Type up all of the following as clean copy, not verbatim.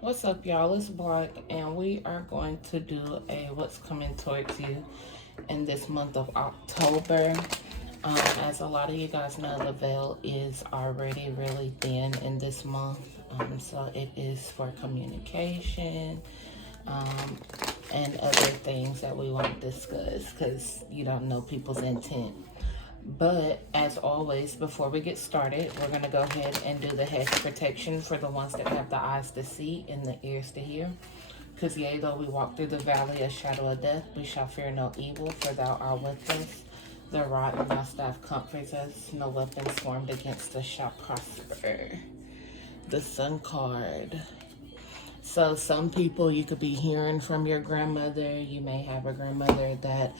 What's up, y'all? It's Black, and we are going to do a what's coming towards you in this month of October. As a lot of you guys know, the veil is already really thin in this month, so it is for communication and other things that we won't discuss because you don't know people's intent. But as always, before we get started, we're going to go ahead and do the hedge protection for the ones that have the eyes to see and the ears to hear. Because yea, though we walk through the valley of shadow of death, we shall fear no evil, for thou art with us. The rod and thy staff comforts us. No weapons formed against us shall prosper. The Sun card. So some people, you could be hearing from your grandmother. You may have a grandmother that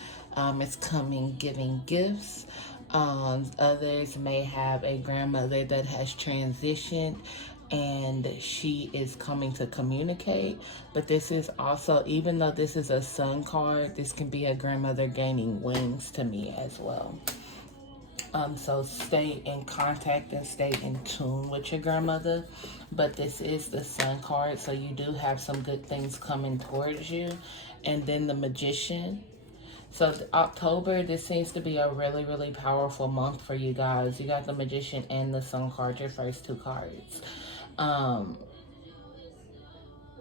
is coming giving gifts. Others may have a grandmother that has transitioned and she is coming to communicate. But this is also, even though this is a sun card, this can be a grandmother gaining wings to me as well. So stay in contact and stay in tune with your grandmother. But this is the Sun card, so you do have some good things coming towards you. And then the Magician. So October, this seems to be a really, really powerful month for you guys. You got the Magician and the Sun card, your first two cards.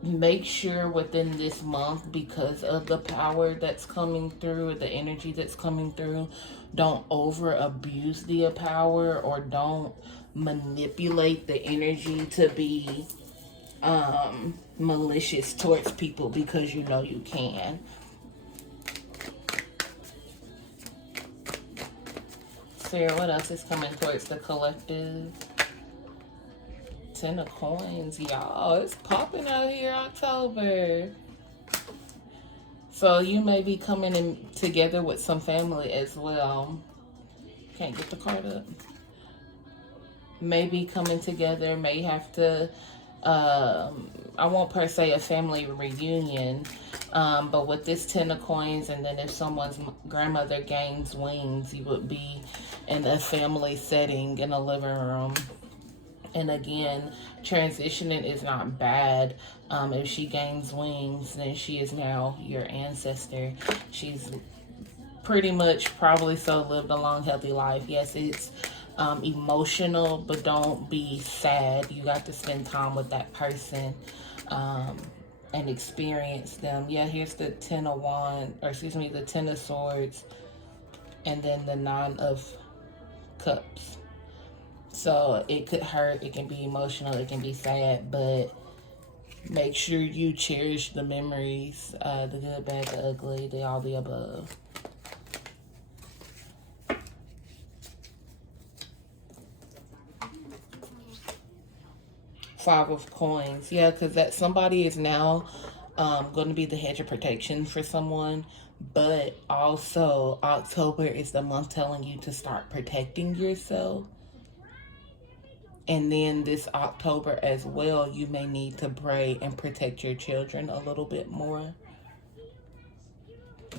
Make sure within this month, because of the power that's coming through, the energy that's coming through, don't over abuse the power or don't manipulate the energy to be malicious towards people, because you know you can. Sarah, what else is coming towards the collective? 10 of coins, y'all. It's popping out here October. So you may be coming in together with some family as well. Can't get the card up. Maybe coming together, may have to, I won't per se a family reunion, but with this 10 of coins, and then if someone's grandmother gains wings, you would be in a family setting in a living room. And again, transitioning is not bad. If she gains wings, then she is now your ancestor. She's pretty much probably so lived a long, healthy life. Yes, it's emotional, but don't be sad. You got to spend time with that person and experience them. Yeah, here's the 10 of wands, or excuse me, the 10 of swords, and then the 9 of cups. So it could hurt, it can be emotional, it can be sad, but make sure you cherish the memories, the good, bad, the ugly, all the above. Five of coins. Yeah, because that somebody is now going to be the hedge of protection for someone. But also, October is the month telling you to start protecting yourself. And then this October as well, you may need to pray and protect your children a little bit more.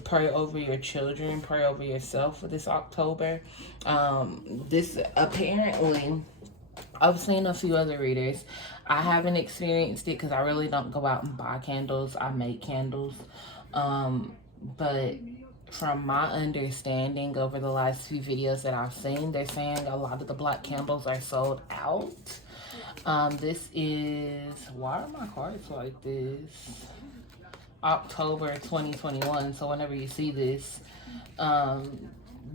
Pray over your children, pray over yourself for this October. This apparently, I've seen a few other readers. I haven't experienced it because I really don't go out and buy candles. I make candles. But from my understanding over the last few videos that I've seen, they're saying a lot of the black candles are sold out. This is, why are my cards like this? October 2021. So whenever you see this,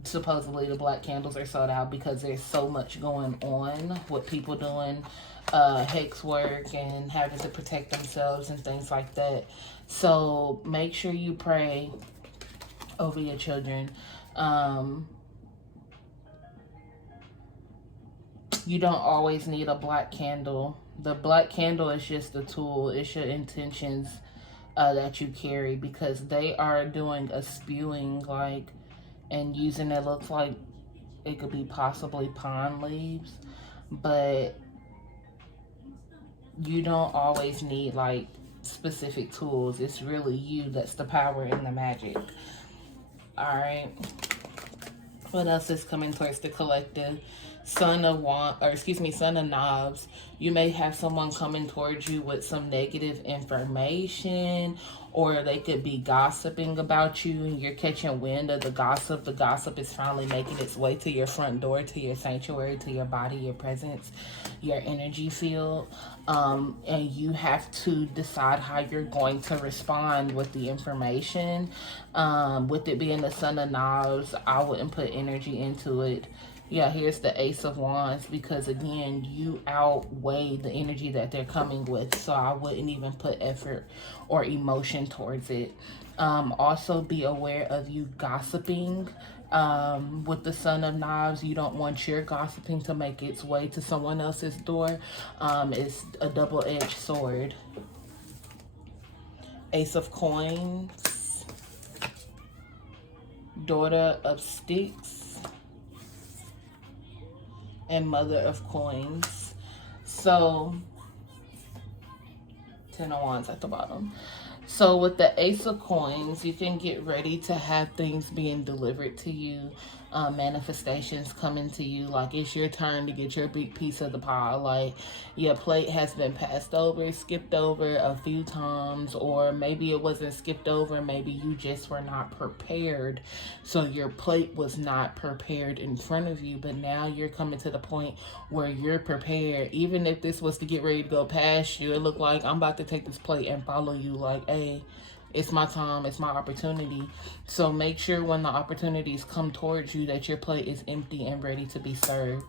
supposedly the black candles are sold out because there's so much going on with people doing hex work and having to protect themselves and things like that. So make sure you pray over your children. You don't always need a black candle. The black candle is just a tool. It's your intentions that you carry, because they are doing a spewing, like, and using it, looks like it could be possibly pine leaves, but you don't always need like specific tools. It's really you that's the power and the magic. All right, what else is coming towards the collective? Son of Knobs, you may have someone coming towards you with some negative information, or they could be gossiping about you and you're catching wind of the gossip. The gossip is finally making its way to your front door, to your sanctuary, to your body, your presence, your energy field. And you have to decide how you're going to respond with the information. With it being the Son of Knobs, I wouldn't put energy into it. Yeah, here's the Ace of Wands, because again, you outweigh the energy that they're coming with. So I wouldn't even put effort or emotion towards it. Also be aware of you gossiping. With the Son of Knobs, you don't want your gossiping to make its way to someone else's door. It's a double-edged sword. Ace of Coins. Daughter of Sticks. And Mother of Coins. So 10 of Wands at the bottom. So with the Ace of Coins, you can get ready to have things being delivered to you. Manifestations coming to you. Like, it's your turn to get your big piece of the pie. Like, your plate has been passed over, skipped over a few times, or maybe it wasn't skipped over. Maybe you just were not prepared. So your plate was not prepared in front of you, but now you're coming to the point where you're prepared. Even if this was to get ready to go past you, it looked like I'm about to take this plate and follow you. Like, hey, it's my time, it's my opportunity. So make sure when the opportunities come towards you that your plate is empty and ready to be served.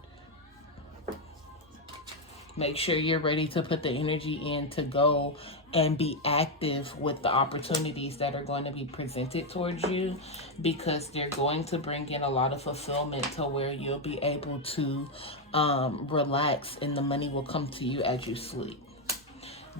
Make sure you're ready to put the energy in to go and be active with the opportunities that are going to be presented towards you, because they're going to bring in a lot of fulfillment to where you'll be able to relax, and the money will come to you as you sleep.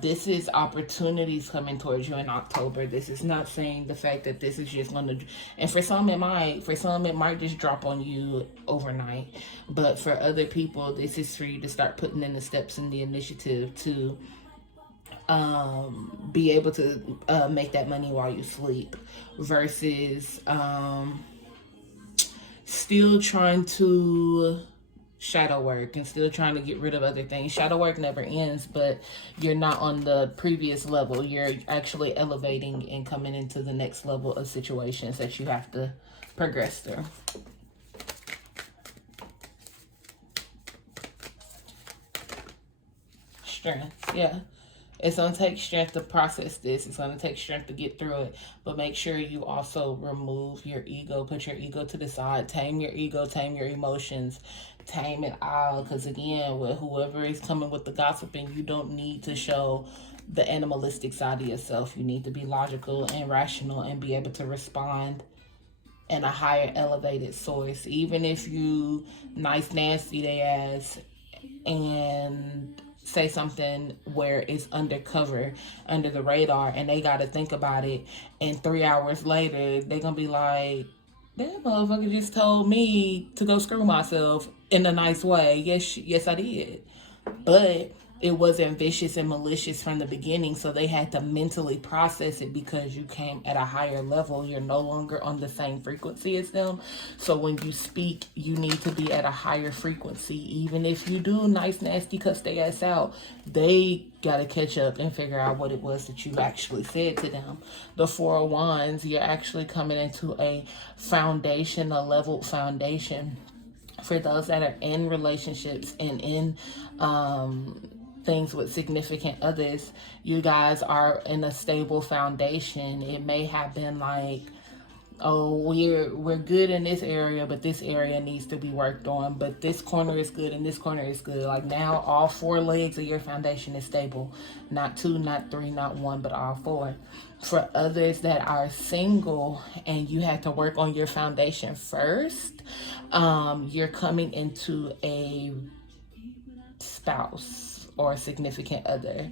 This is opportunities coming towards you in October. This is not saying the fact that this is just going to, and for some it might just drop on you overnight. But for other people, this is for you to start putting in the steps and the initiative to be able to make that money while you sleep, versus still trying to shadow work and still trying to get rid of other things. Shadow work never ends, but you're not on the previous level. You're actually elevating and coming into the next level of situations that you have to progress through. Strength, yeah. It's going to take strength to process this. It's going to take strength to get through it. But make sure you also remove your ego. Put your ego to the side. Tame your ego. Tame your emotions. Tame it all. Because again, with whoever is coming with the gossiping, you don't need to show the animalistic side of yourself. You need to be logical and rational and be able to respond in a higher elevated source. Even if you nice, nasty they ass and say something where it's undercover, under the radar, and they got to think about it, and 3 hours later they're gonna be like, that motherfucker just told me to go screw myself in a nice way. Yes I did, but it wasn't vicious and malicious from the beginning, so they had to mentally process it. Because you came at a higher level, you're no longer on the same frequency as them. So when you speak, you need to be at a higher frequency. Even if you do nice, nasty, cuss their ass out, they gotta catch up and figure out what it was that you actually said to them. The Four of Wands, you're actually coming into a foundation, a leveled foundation. For those that are in relationships and in things with significant others, you guys are in a stable foundation. It may have been like, oh, we're good in this area, but this area needs to be worked on, but this corner is good and this corner is good. Like, now all 4 legs of your foundation is stable. Not 2, not 3, not 1, but all 4. For others that are single and you had to work on your foundation first, you're coming into a spouse or a significant other.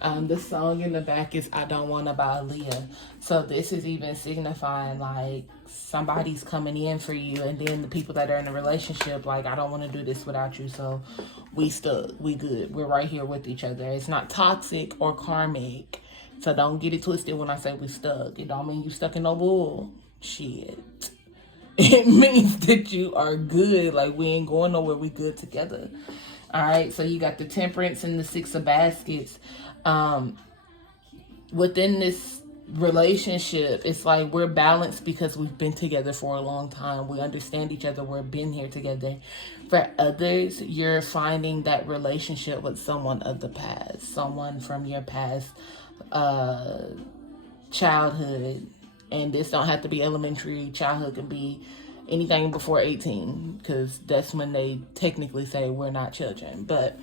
The song in the back is I Don't Wanna by Aaliyah. So this is even signifying like somebody's coming in for you, and then the people that are in a relationship, like, I don't want to do this without you, so we stuck, we good, we're right here with each other. It's not toxic or karmic, so don't get it twisted when I say we stuck. It don't mean you stuck in no bull shit. it means that you are good. Like, we ain't going nowhere, we good together. All right, so you got the Temperance and the Six of Baskets. Within this relationship, it's like we're balanced because we've been together for a long time. We understand each other. We've been here together. For others, you're finding that relationship with someone of the past, someone from your past childhood. And this don't have to be elementary. Childhood can be anything before 18, because that's when they technically say we're not children. But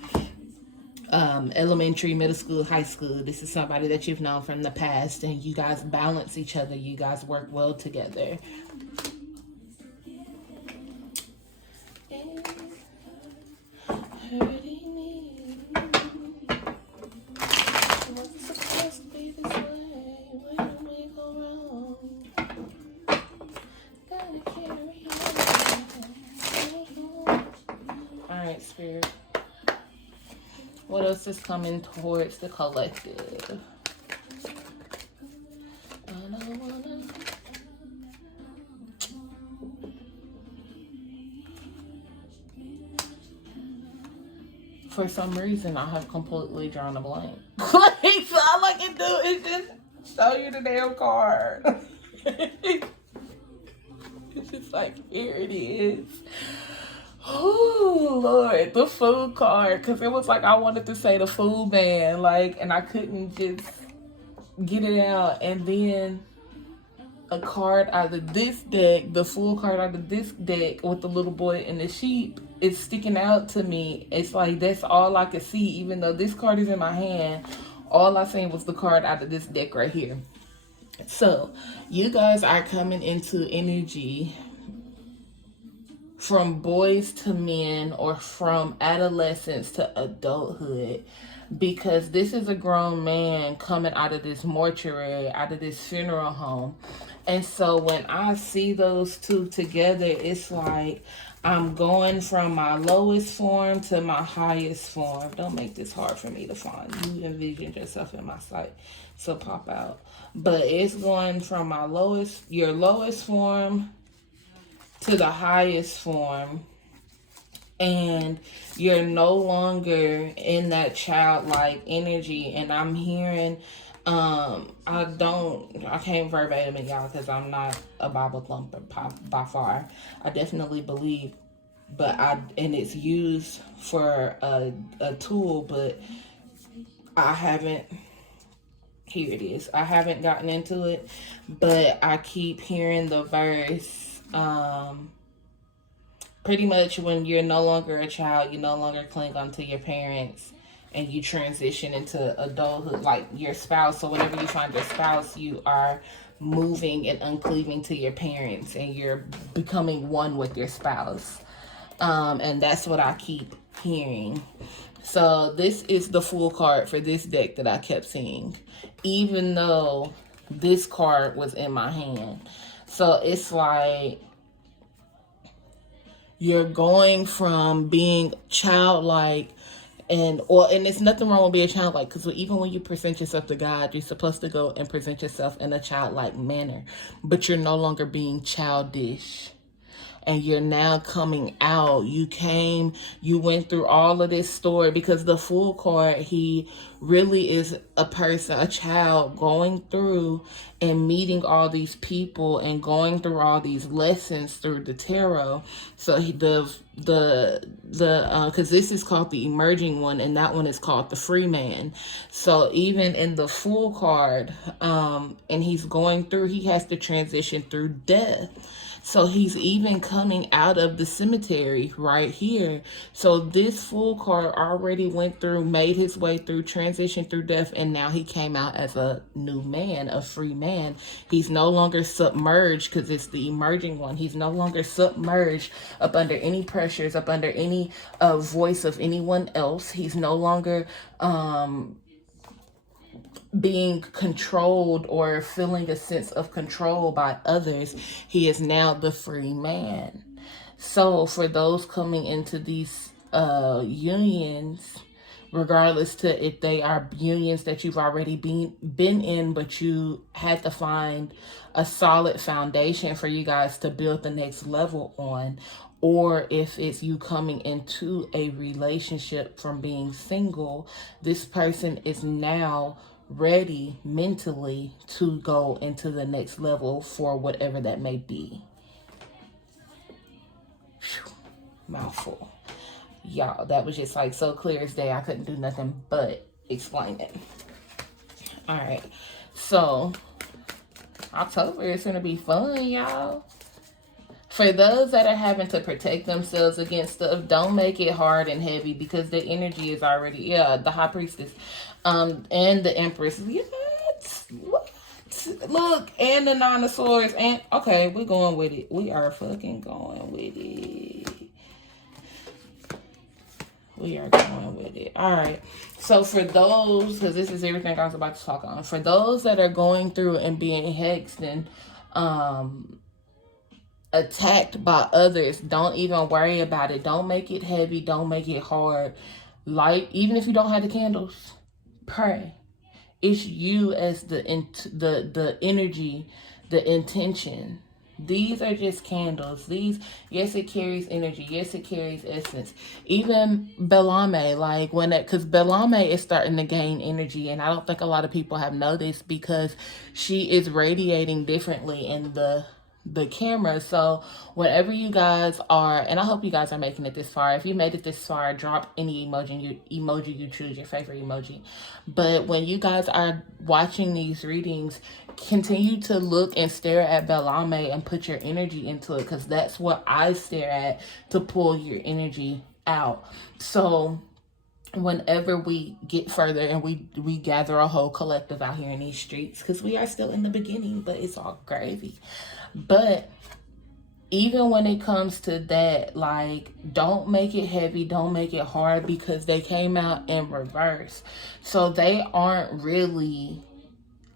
elementary, middle school, high school, this is somebody that you've known from the past, and you guys balance each other. You guys work well together. Alright, Spirit. What else is coming towards the collective? For some reason, I have completely drawn a blank. Like, so all I can do is just show you the damn card. It's just like, here it is. Oh, Lord, the food card. Because it was like I wanted to say the food man, like, and I couldn't just get it out. And then a card out of this deck, the full card out of this deck with the little boy and the sheep, is sticking out to me. It's like that's all I could see, even though this card is in my hand. All I seen was the card out of this deck right here. So you guys are coming into energy from boys to men, or from adolescence to adulthood, because this is a grown man coming out of this mortuary, out of this funeral home. And so when I see those two together, it's like I'm going from my lowest form to my highest form. Don't make this hard for me to find. You envisioned yourself in my sight, so pop out. But it's going from my lowest, your lowest form, to the highest form. And you're no longer in that childlike energy. And I'm hearing, I can't verbatim it, y'all, because I'm not a Bible thumper by far. I definitely believe, and it's used for a tool, but I haven't, here it is. I haven't gotten into it, but I keep hearing the verse, pretty much when you're no longer a child, you no longer cling on to your parents, and you transition into adulthood, like your spouse. So whenever you find your spouse, you are moving and uncleaving to your parents, and you're becoming one with your spouse. And that's what I keep hearing. So this is the full card for this deck that I kept seeing, even though this card was in my hand. So it's like you're going from being childlike, and it's nothing wrong with being childlike, because even when you present yourself to God, you're supposed to go and present yourself in a childlike manner, but you're no longer being childish. And you're now coming out. You went through all of this story, because the Fool card, he really is a person, a child, going through and meeting all these people and going through all these lessons through the tarot. So because this is called the emerging one, and that one is called the free man. So even in the Fool card, and he's going through, he has to transition through death. So he's even coming out of the cemetery right here. So this Fool card already went through, made his way through, transitioned through death, and now he came out as a new man, a free man. He's no longer submerged, because it's the emerging one. He's no longer submerged up under any pressures, up under any voice of anyone else. He's no longer being controlled or feeling a sense of control by others. He is now the free man. So for those coming into these unions regardless to if they are unions that you've already been in, but you had to find a solid foundation for you guys to build the next level on, or if it's you coming into a relationship from being single, this person is now ready mentally to go into the next level for whatever that may be. Whew. Mouthful. Y'all, that was just like so clear as day. I couldn't do nothing but explain it. All right, so October is gonna be fun, y'all. For those that are having to protect themselves against stuff, don't make it hard and heavy, because the energy is already, yeah, the High Priestess, and the Empress. What? Look, and the Nine of Swords, and okay, we're going with it. We are fucking going with it. We are going with it. All right. So for those, because this is everything I was about to talk on. For those that are going through and being hexed and attacked by others, don't even worry about it. Don't make it heavy. Don't make it hard. Light, even if you don't have the candles, pray. It's you as the energy, the intention. These are just candles. These, yes, it carries energy. Yes, it carries essence. Even Belame, like when it, because Belame is starting to gain energy, and I don't think a lot of people have noticed because she is radiating differently in the camera. So whatever you guys are, and I hope you guys are making it this far. If you made it this far, drop any emoji you choose, your favorite emoji. But when you guys are watching these readings, continue to look and stare at Belame and put your energy into it, because that's what I stare at to pull your energy out. So whenever we get further and we gather a whole collective out here in these streets, because we are still in the beginning, but it's all gravy. But even when it comes to that, like, don't make it heavy, don't make it hard, because they came out in reverse. So they aren't really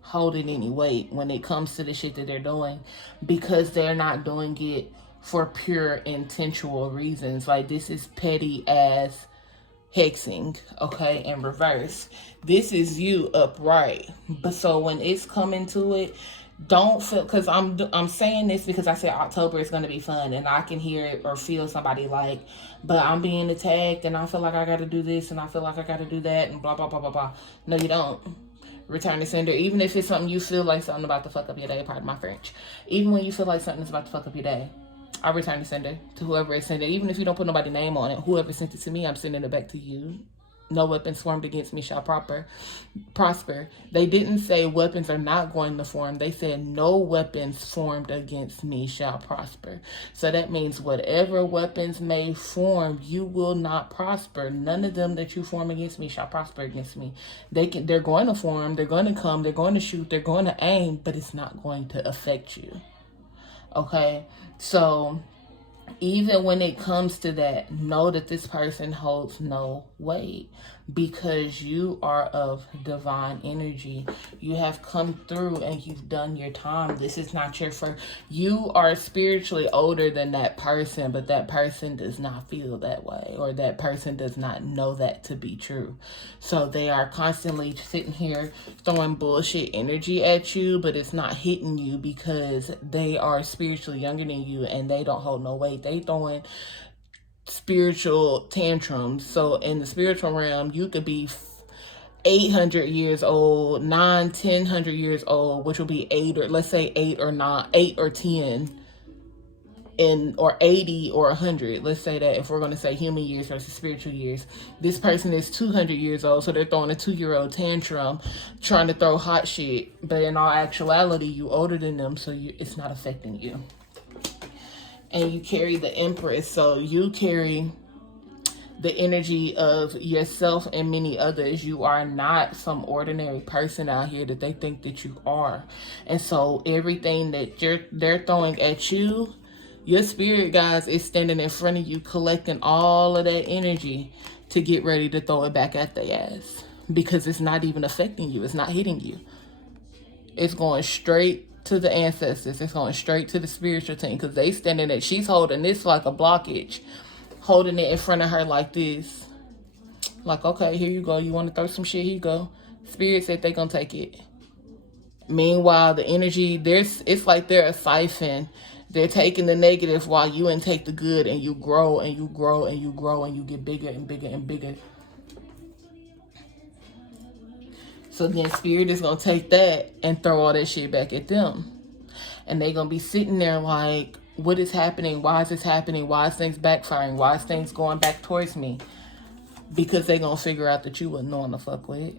holding any weight when it comes to the shit that they're doing, because they're not doing it for pure intentional reasons. Like, this is petty as hexing, okay, in reverse. This is you upright. But so when it's coming to it, don't feel, because I'm saying this because I said October is going to be fun, and I can hear it or feel somebody like, but I'm being attacked and I feel like I got to do this and I feel like I got to do that and blah blah blah blah blah. No, you don't. Return to sender. Even if it's something you feel like something about to fuck up your day, pardon my French. Even when you feel like something's about to fuck up your day, I return to sender to whoever is sending it. Even if you don't put nobody's name on it, whoever sent it to me, I'm sending it back to you. No weapons formed against me shall prosper. They didn't say weapons are not going to form. They said no weapons formed against me shall prosper. So that means whatever weapons may form, you will not prosper. None of them that you form against me shall prosper against me. They're going to form, they're going to come, they're going to shoot, they're going to aim, but it's not going to affect you. Okay? So even when it comes to that, know that this person holds no weight, because you are of divine energy. You have come through and you've done your time. This is not your first. You are spiritually older than that person, but that person does not feel that way, or that person does not know that to be true. So they are constantly sitting here throwing bullshit energy at you, but it's not hitting you because they are spiritually younger than you and they don't hold no weight. They throwing spiritual tantrums. So in the spiritual realm, you could be 800 years old, 900-1,000 years old, which will be 8, or let's say 8 or 9, 8 or 10, or 80 or 100. Let's say that if we're going to say human years versus spiritual years, this person is 200 years old, so they're throwing a 2-year-old tantrum, trying to throw hot shit, but in all actuality, you older than them, so it's not affecting you. And you carry the Empress, so you carry the energy of yourself and many others. You are not some ordinary person out here that they think that you are. And so everything that they're throwing at you, your spirit guys is standing in front of you, collecting all of that energy to get ready to throw it back at their ass, because it's not even affecting you. It's not hitting you. It's going straight to the ancestors. It's going straight to the spiritual team, because they standing there. She's holding this like a blockage, holding it in front of her like this. Like, okay, here you go. You want to throw some shit? Here you go. Spirit said they gonna take it. Meanwhile, the energy, it's like they're a siphon. They're taking the negative while you intake the good, and you grow and you grow and you grow and you get bigger and bigger and bigger. So then Spirit is going to take that and throw all that shit back at them. And they're going to be sitting there like, what is happening? Why is this happening? Why is things backfiring? Why is things going back towards me? Because they're going to figure out that you wasn't knowing to fuck with.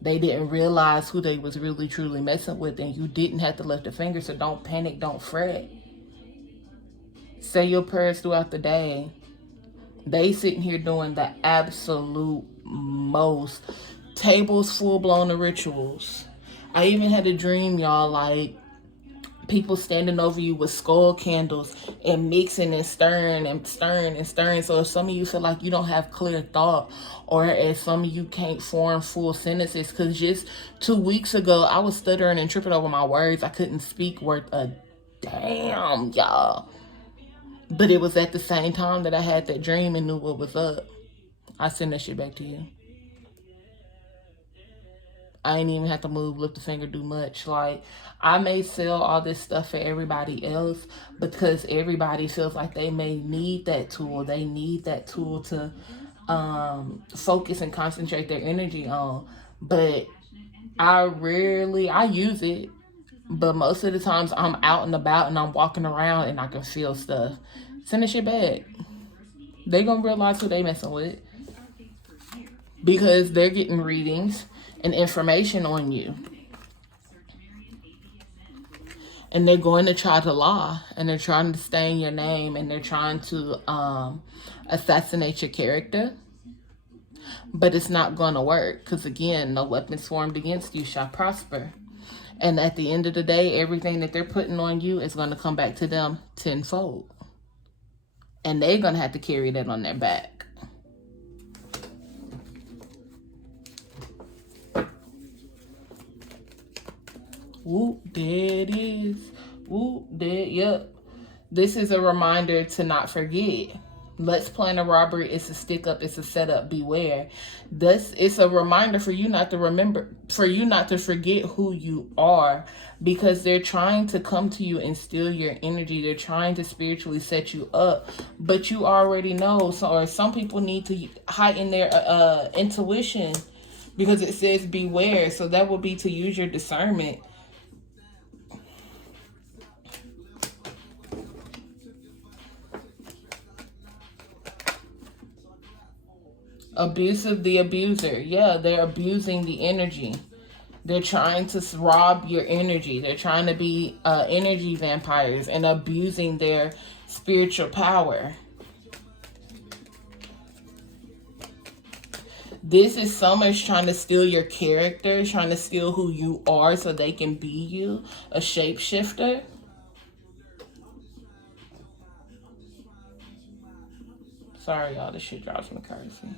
They didn't realize who they was really truly messing with, and you didn't have to lift a finger. So don't panic, don't fret. Say your prayers throughout the day. They sitting here doing the absolute most. Tables full blown of rituals. I even had a dream, y'all, like people standing over you with skull candles and mixing and stirring and stirring and stirring. So if some of you feel like you don't have clear thought, or as some of you can't form full sentences, because just 2 weeks ago I was stuttering and tripping over my words. I couldn't speak worth a damn, y'all. But it was at the same time that I had that dream and knew what was up. I send that shit back to you. I ain't even have to move, lift a finger, do much. Like, I may sell all this stuff for everybody else because everybody feels like they may need that tool. They need that tool to focus and concentrate their energy on. But I use it. But most of the times I'm out and about and I'm walking around and I can feel stuff. Send that shit back. They gonna realize who they messing with. Because they're getting readings and information on you. And they're going to try to lie. And they're trying to stain your name. And they're trying to assassinate your character. But it's not going to work. Because again, no weapons formed against you shall prosper. And at the end of the day, everything that they're putting on you is going to come back to them tenfold. And they're going to have to carry that on their back. Whoop, there it is. Whoop, there, yep. This is a reminder to not forget. Let's plan a robbery. It's a stick up. It's a setup. Beware. It's a reminder for you not to remember, for you not to forget who you are, because they're trying to come to you and steal your energy. They're trying to spiritually set you up, but you already know. So, or some people need to heighten their intuition because it says beware. So that would be to use your discernment. Abusive, the abuser. Yeah, they're abusing the energy. They're trying to rob your energy. They're trying to be energy vampires and abusing their spiritual power. This is so much trying to steal your character, trying to steal who you are so they can be you, a shapeshifter. Sorry, y'all, this shit drives me crazy.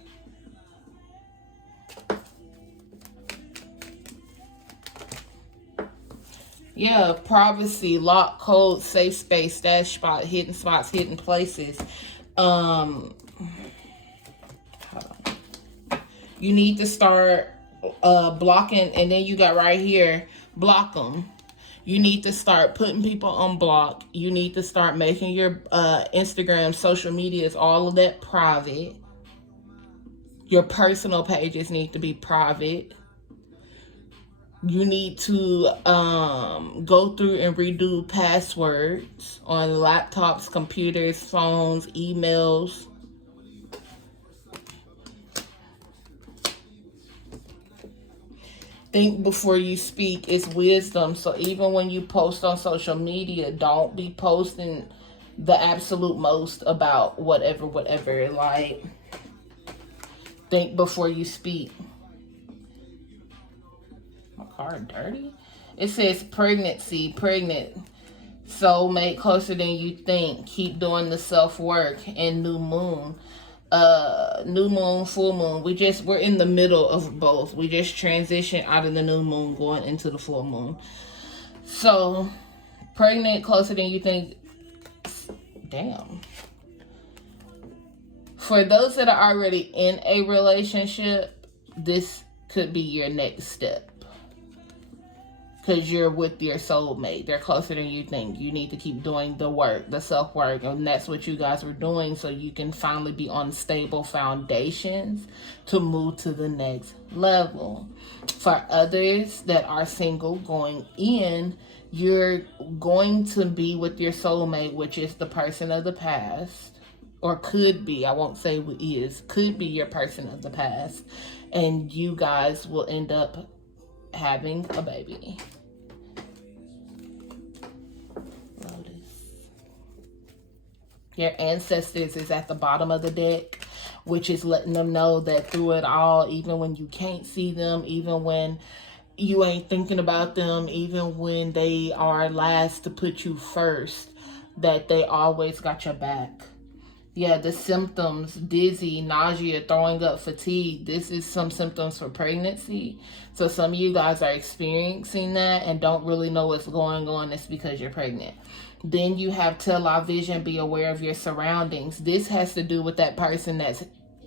Yeah, privacy, lock, code, safe space, stash spot, hidden spots, hidden places. Hold on. You need to start blocking, and then you got right here, block them. You need to start putting people on block. You need to start making your Instagram, social medias, all of that private. Your personal pages need to be private. You need to go through and redo passwords on laptops, computers, phones, emails. Think before you speak is wisdom. So even when you post on social media, don't be posting the absolute most about whatever. Like, think before you speak. My car dirty. It says pregnancy, pregnant. Soulmate closer than you think. Keep doing the self-work. And new moon. New moon, full moon. We're in the middle of both. We just transitioned out of the new moon going into the full moon. So, pregnant, closer than you think. Damn. For those that are already in a relationship, this could be your next step. Because you're with your soulmate. They're closer than you think. You need to keep doing the work, the self-work. And that's what you guys were doing so you can finally be on stable foundations to move to the next level. For others that are single going in, you're going to be with your soulmate, which is the person of the past. Or could be, I won't say is, could be your person of the past. And you guys will end up having a baby. Lotus. Your ancestors is at the bottom of the deck, which is letting them know that through it all, even when you can't see them, even when you ain't thinking about them, even when they are last to put you first, that they always got your back. Yeah, the symptoms, dizzy, nausea, throwing up, fatigue. This is some symptoms for pregnancy. So some of you guys are experiencing that and don't really know what's going on. It's because you're pregnant. Then you have television, be aware of your surroundings. This has to do with that person that's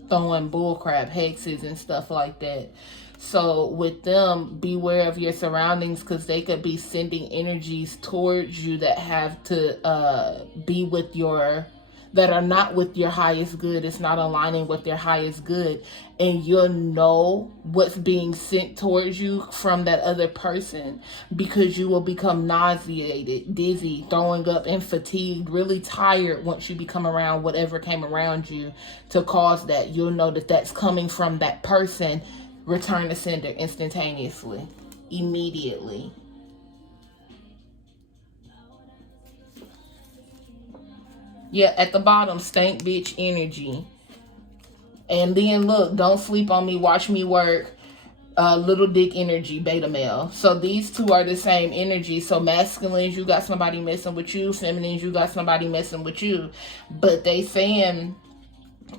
throwing bullcrap, hexes and stuff like that. So with them, beware of your surroundings because they could be sending energies towards you that have to be with your... that are not with your highest good. It's not aligning with their highest good. And you'll know what's being sent towards you from that other person because you will become nauseated, dizzy, throwing up, and fatigued, really tired once you become around whatever came around you to cause that. You'll know that that's coming from that person. Return to sender instantaneously, immediately. Yeah, at the bottom, stank bitch energy. And then look, don't sleep on me, watch me work. Little dick energy, beta male. So these two are the same energy. So masculines, you got somebody messing with you. Feminines, you got somebody messing with you. But they saying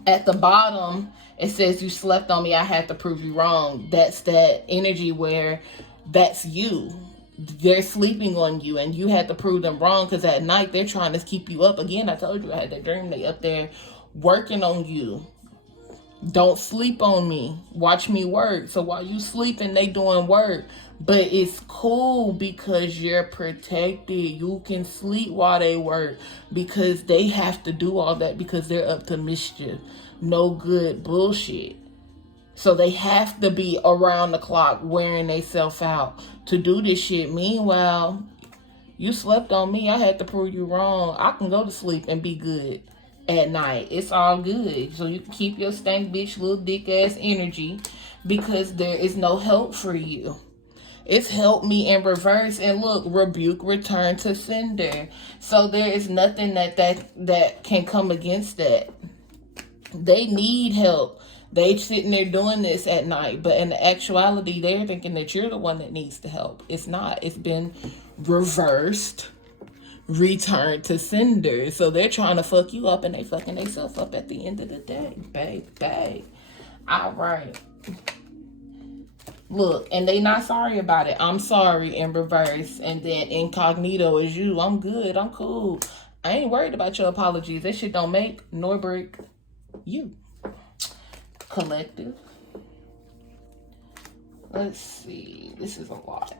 at the bottom, it says you slept on me, I had to prove you wrong. That's that energy where that's you. They're sleeping on you and you had to prove them wrong because at night they're trying to keep you up. Again, I told you I had that dream. They up there working on you. Don't sleep on me. Watch me work. So while you sleeping, they doing work. But it's cool because you're protected. You can sleep while they work because they have to do all that because they're up to mischief. No good bullshit. So they have to be around the clock wearing themselves out to do this shit. Meanwhile, you slept on me. I had to prove you wrong. I can go to sleep and be good at night. It's all good. So you can keep your stank bitch little dick ass energy because there is no help for you. It's help me in reverse. And look, rebuke, return to sender. So there is nothing that can come against that. They need help. They sitting there doing this at night, but in actuality, they're thinking that you're the one that needs the help. It's not. It's been reversed, returned to sender. So they're trying to fuck you up, and they fucking themselves up at the end of the day, babe. All right. Look, and they not sorry about it. I'm sorry in reverse, and then incognito is you. I'm good. I'm cool. I ain't worried about your apologies. That shit don't make nor break you. Collective. Let's see. This is a lot.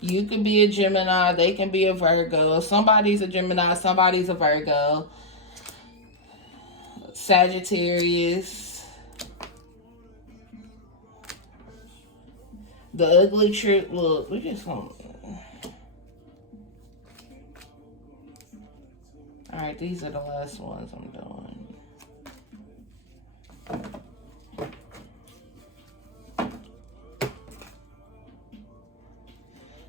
You can be a Gemini. They can be a Virgo. Somebody's a Gemini. Somebody's a Virgo. Sagittarius. The ugly truth. Look, we just want... Alright, these are the last ones I'm doing.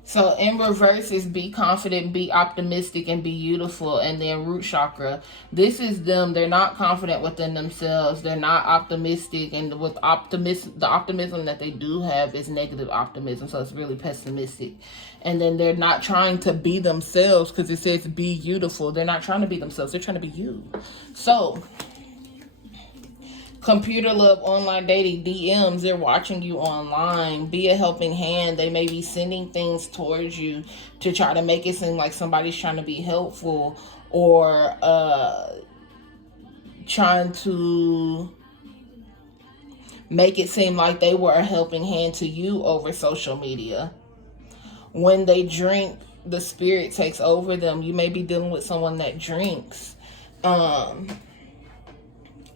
So in reverse is be confident, be optimistic, and be beautiful. And then root chakra. This is them. They're not confident within themselves. They're not optimistic. And with the optimism that they do have is negative optimism. So it's really pessimistic. And then they're not trying to be themselves because it says be beautiful. They're not trying to be themselves. They're trying to be you. So... computer love, online dating, DMs, they're watching you online. Be a helping hand. They may be sending things towards you to try to make it seem like somebody's trying to be helpful or trying to make it seem like they were a helping hand to you over social media. When they drink, the spirit takes over them. You may be dealing with someone that drinks.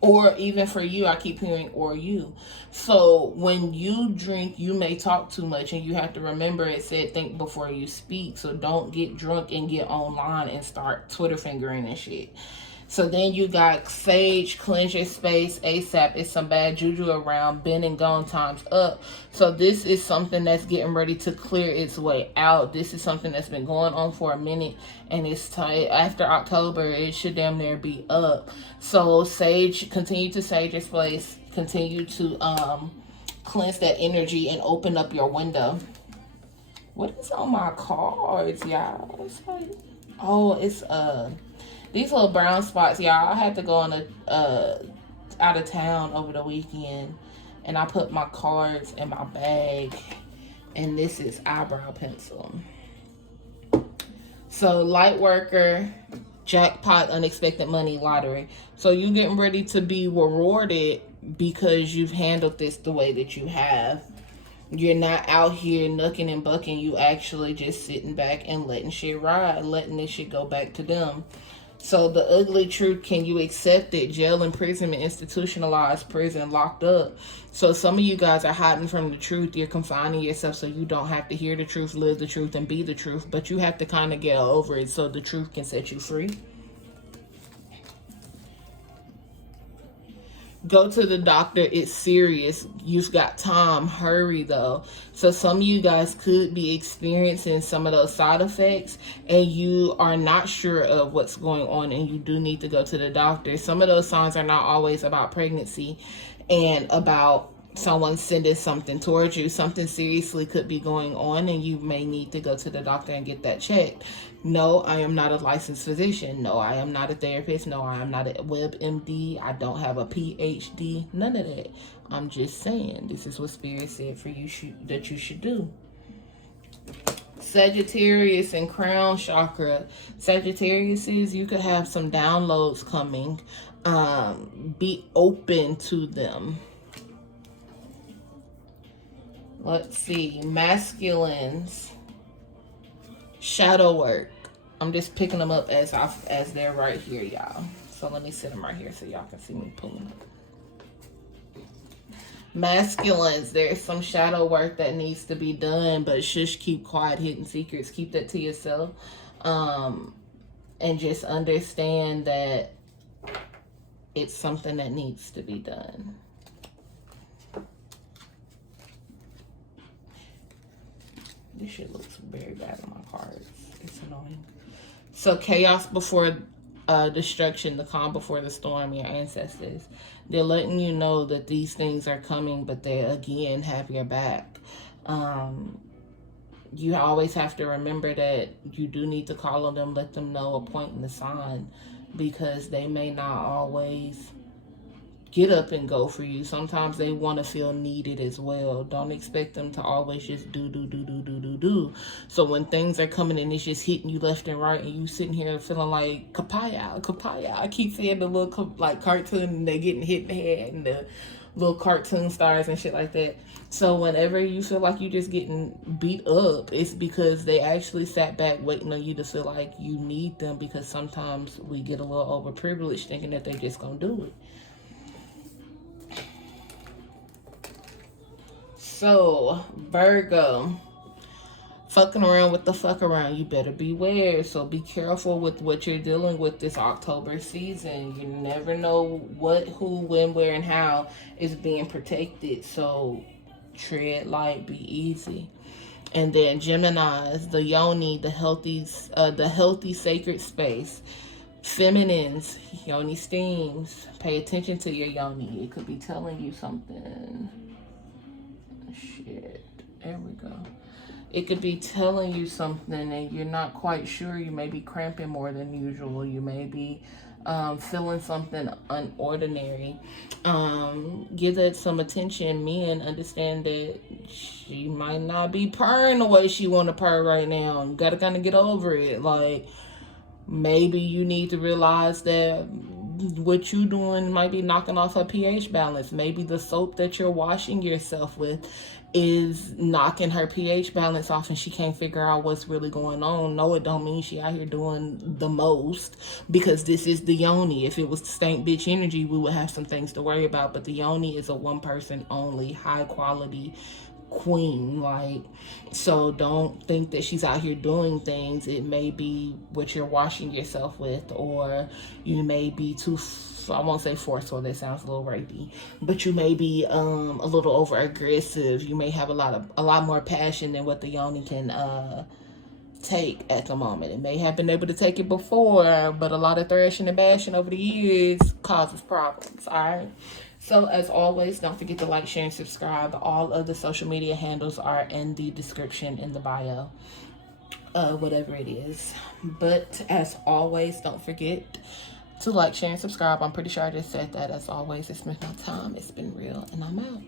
Or even for you, I keep hearing or you. So when you drink, you may talk too much, and you have to remember it said think before you speak. So don't get drunk and get online and start Twitter fingering and shit. So then you got Sage, cleanse your space ASAP. It's some bad juju around, been and gone, time's up. So this is something that's getting ready to clear its way out. This is something that's been going on for a minute, and it's time after October, it should damn near be up. So Sage, continue to sage your space, continue to cleanse that energy and open up your window. What is on my cards, y'all? It's like, oh, it's these little brown spots, y'all. I had to go on out of town over the weekend, and I put my cards in my bag, and this is eyebrow pencil. So light worker, jackpot, unexpected money, lottery. So you getting ready to be rewarded because you've handled this the way that you have. You're not out here nooking and bucking. You actually just sitting back and letting shit ride, letting this shit go back to them. So the ugly truth, can you accept it? Jail, imprisonment, institutionalized, prison, locked up. So some of you guys are hiding from the truth. You're confining yourself so you don't have to hear the truth, live the truth, and be the truth. But you have to kind of get over it so the truth can set you free. Go to the doctor. It's serious. You've got time. Hurry, though. So some of you guys could be experiencing some of those side effects, and you are not sure of what's going on, and you do need to go to the doctor. Some of those signs are not always about pregnancy and about someone sending something towards you. Something seriously could be going on, and you may need to go to the doctor and get that checked. No, I am not a licensed physician. No, I am not a therapist. No, I am not a WebMD. I don't have a PhD. None of that. I'm just saying this is what Spirit said for you that you should do. Sagittarius and crown chakra. Sagittarius is, you could have some downloads coming. Be open to them. Let's see. Masculines. Shadow work. I'm just picking them up as they're right here, y'all. So let me sit them right here so y'all can see me pulling them. Masculines, there's some shadow work that needs to be done, but shush, keep quiet, hidden secrets. Keep that to yourself. And just understand that it's something that needs to be done. This shit looks very bad on my cards. It's annoying. So chaos before destruction, the calm before the storm, your ancestors. They're letting you know that these things are coming, but they again have your back. You always have to remember that you do need to call on them, let them know a point in the sign, because they may not always get up and go for you. Sometimes they want to feel needed as well. Don't expect them to always just do. So when things are coming and it's just hitting you left and right, and you sitting here feeling like kapaya. I keep seeing the little like cartoon, and they getting hit in the head, and the little cartoon stars and shit like that. So whenever you feel like you're just getting beat up, it's because they actually sat back waiting on you to feel like you need them, because sometimes we get a little overprivileged thinking that they're just gonna do it. So, Virgo, fucking around with the fuck around, you better beware. So be careful with what you're dealing with this October season. You never know what, who, when, where, and how is being protected. So tread light, be easy. And then Geminis, the yoni, the healthy sacred space. Feminines, yoni steams. Pay attention to your yoni. It could be telling you something. Shit, there we go. It could be telling you something and you're not quite sure. You may be cramping more than usual. You may be feeling something unordinary. Give that some attention. Men, understand that she might not be purring the way she want to purr right now. You gotta kind of get over it. Like, Maybe you need to realize that what you doing might be knocking off her pH balance. Maybe the soap that you're washing yourself with is knocking her pH balance off and she can't figure out what's really going on. No, it don't mean she out here doing the most, because this is the yoni. If it was the stank bitch energy, we would have some things to worry about, but the yoni is a one person only, high quality queen. Like, so don't think that she's out here doing things. It may be what you're washing yourself with, or you may be too, I won't say forceful, that sounds a little rapey, but you may be a little over aggressive. You may have a lot more passion than what the yoni can take at the moment. It may have been able to take it before, but a lot of thrashing and bashing over the years causes problems. All right. So as always, don't forget to like, share, and subscribe. All of the social media handles are in the description, in the bio, whatever it is. But as always, don't forget to like, share, and subscribe. I'm pretty sure I just said that. As always, it's been my time. It's been real, and I'm out.